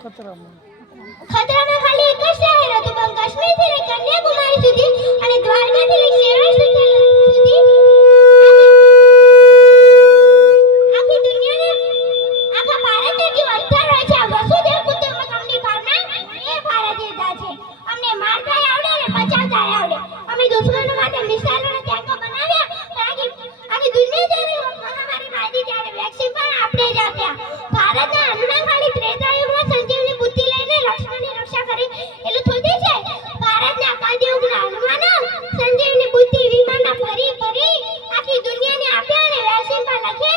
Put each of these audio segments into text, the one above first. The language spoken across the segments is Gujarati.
ખતરામાં ખાલી એક જ શહેર હતું, પણ કાશ્મીરથી લઈ કન્યાકુમારી સુધી અને દ્વારકાથી લઈ સૌરાષ્ટ્ર સુધી આખી દુનિયાને આખા ભારતને જે અંતર હોય છે, વસુદેવ કુટુંબકમની ભાવના એ ભારતીયતા છે. અમને મારતા આવડે ને બચાવતા આવડે. અમે દુશ્મનો માટે મિસાઇલ અને ટેન્કો બનાવ્યા, પણ આખી દુનિયા જ્યારે મહામારી આવી ત્યારે વેક્સિન પણ આપણે જ આપ્યા. ભારતના હનુમાન ખાલી ત્રેતાયુગમાં સંજીવની બુદ્ધિ લઈને લક્ષ્મણની રક્ષા કરી એટલું થોડી છે. ભારતના કળયુગના હનુમાનો સંજીવની બુદ્ધિ વિમાનના ફરી આખી દુનિયાને આપ્યા અને વેક્સિન પણ લખે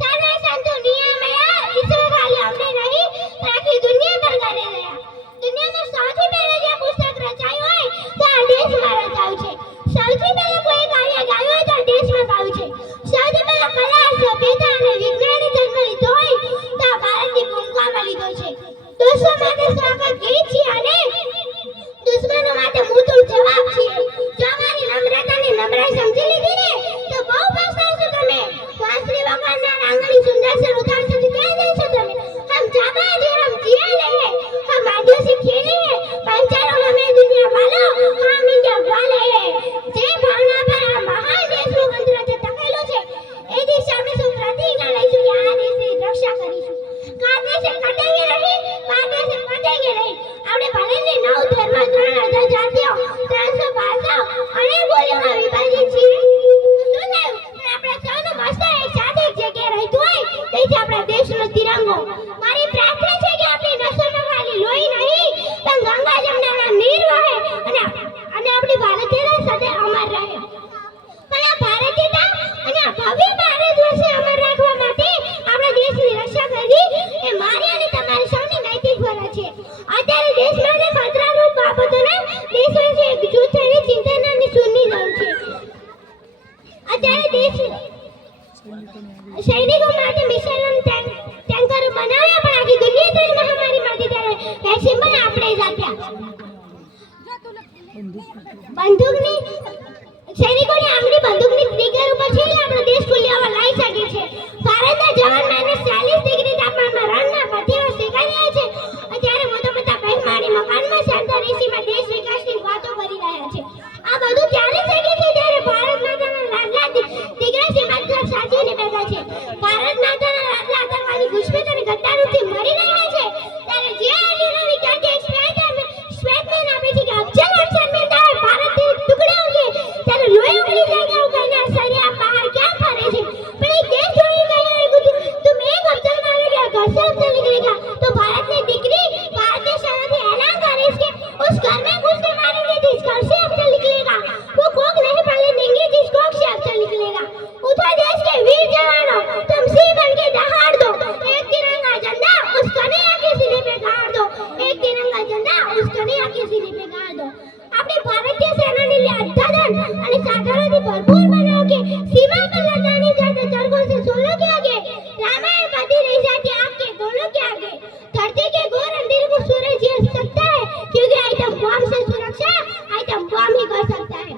સર્વે સંતો નિયમયા ઈશ્વર ખાલી અમને નહીં પણ આખી દુનિયા પર કરી રહ્યા. દુનિયામાં સૌથી પહેલા જે પુસ્તક રચાયું હોય તે આ દેશમાં રચાયું છે. સૌથી પહેલા કોઈ કાવ્ય ગાયું હોય તો આ દેશમાં ગાયું છે. સૌથી પહેલા કલા, સભ્યતા અને વિજ્ઞાનને જન્મ લીધો હોય તો આ ભારતની ભૂમિકામાં લીધો છે. દોસ્તો માટે સ્વાગત ગીત છે અને દુશ્મનો માટે મુંહતોડ જવાબ છે. જો અમારી નમ્રતાને નમ્ર સમજી લીધી ને તો બહુ પસ્તાવશો તમે. વાંસળી વગાડનાર આંગળી સુંદર સે ઉતાવળ સુધી ક્યાં જશો તમે? હમ જાબાજ હૈ, હમ जिए नहीं हम आदियों से खेले हैं, पंचारों हमें दुनिया वालों हम इंडिया वाले हैं. જે ભાવના પર આ મહાન દેશનું ગણતંત્ર ટકેલું છે એ દિવસે આપણે સૌ પ્રતિજ્ઞા લઈશું કે આ દેશની રક્ષા કરીશું. કાતે સે કટેંગે નહીં, કાતે સે કટેંગે નહીં. આપણે ભલેને 9 ધર્મ, 3000 જાતિઓ, 300 ભાષાઓ અને બોલીઓમાં વિભાજિત છીએ. શું થયું? પણ આપણે સૌનું મસ્તક એક સાથે એક જગ્યાએ રહેતું હોય તેથી આપણા દેશનો તિરંગો. મારી પ્રાર્થના છે કે આપણી નસોમાં ખાલી લોહી નહીં પણ ગંગા જમનાના નીર વહે અને આપણી ભારતીયતા સદાય અમર રહે. પણ આ ભારતીયતા અને આ ભવ્ય ભારત વર્ષે અમર રાખવા માટે આપણા દેશની રક્ષા કરવી એ મારી અને તમારી સૌની નૈતિક ફરજ છે. અત્યારે દેશમાં ખતરારૂપ બાબતોના દેશવાસીઓ એકજૂથ થઈને ચિંતનની સૂરની જરૂર છે. અત્યારે દેશ સૈનિકો માટે મિસાઇલ અને ટેન્કરો બનાવ્યા, પણ આખી દુનિયા ત્યારે મહામારીમાંથી ત્યારે વેક્સિન પણ આપણે જ આપ્યા. બંદૂકની સૈનિકોની આંગળી બંદૂકની ટ્રિગર ઉપર છે એટલે આપણો દેશ ખુલ્લામાં લઈ શકે છે. ભારતના જવાન -40 ડિગ્રી તાપમાનમાં રણમાં ભઠ્ઠીમાં શેકાઈ રહ્યા છે. અત્યારે મોટા બહેનમાળી મકાનમાં શાનદાર એસીમાં દેશ વિકાસની વાતો કરી રહ્યા છે. આ બધું ત્યારે શક્ય છે જ્યારે ભારત માતાના લાડલા દીકરા સીમાંતક સાચવીને બેઠા છે. ભારત માતાના લાડલા આતંકવાદી ઘૂસપેઠ અને ગદ્દારોથી મરી રહ્યા છે ત્યારે જે અલી રવિ ક્યાંથી સ્ટેટમેન્ટ આપે છે કે અફસર મિલતા હૈ ભારત के टुकड़े होंगे ત્યારે લોહી ઉગલી जाएगा वो कहना सरिया पहाड़ क्या फरे છે. पर एक देश छोड़ी गई तुम एक अफसर मारोगे घर से अफसर निकलेगा तो भारत ने डिग्री भारतीय सेना से ऐलान करे इसके उस घर में घुस के मारेंगे जिस घर से अफसर निकलेगा वो कोक नहीं पड़ने देंगे जिस कोक से अफसर निकलेगा. उधर देश के वीर जवानों तुम सिंह बन के दहाड़ दो, एक तिरंगा झंडा उस कन्हैया के सिरे पे गाड़ दो, एक तिरंगा झंडा उस कन्हैया के सिरे पे गाड़ दो. अपनी भारतीय सेना ने लिया अद्धाधन અને સાધનોથી ભરપૂર બનાવો કે सीमा पर लड़ने जाते चरखों से सोलो के आगे रामायण बदी रह जाती आपके गोलों के आगे. धरती के घोर अंधेरे को सूरज झेल सकता है क्योंकि आइटम बम से सुरक्षा आइटम बम ही कर सकता है.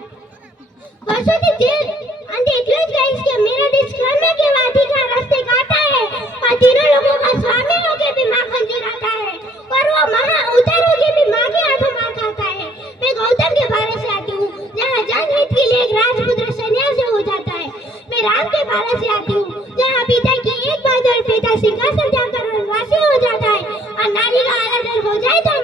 वर्षों से जेल अंधे इतने જ कहीं कि मेरा देश कर्म के वादी का रास्ते काटा है और तीनों लोगों का स्वामी होके भी माखन चुराता है पर वो महा उतर होके भी माँ के हाथों मार खाता है. मैं गौतम के भारत से आती हूँ जहाँ जनहित के लिए एक राजपुत्र सन्यासी हो जाता है. मैं राम के भारत से आती हूँ जहाँ पिता की एक बात और पिता सिंहासन जाकर वनवासी हो जाता है और नारी का आदर हो जाए तो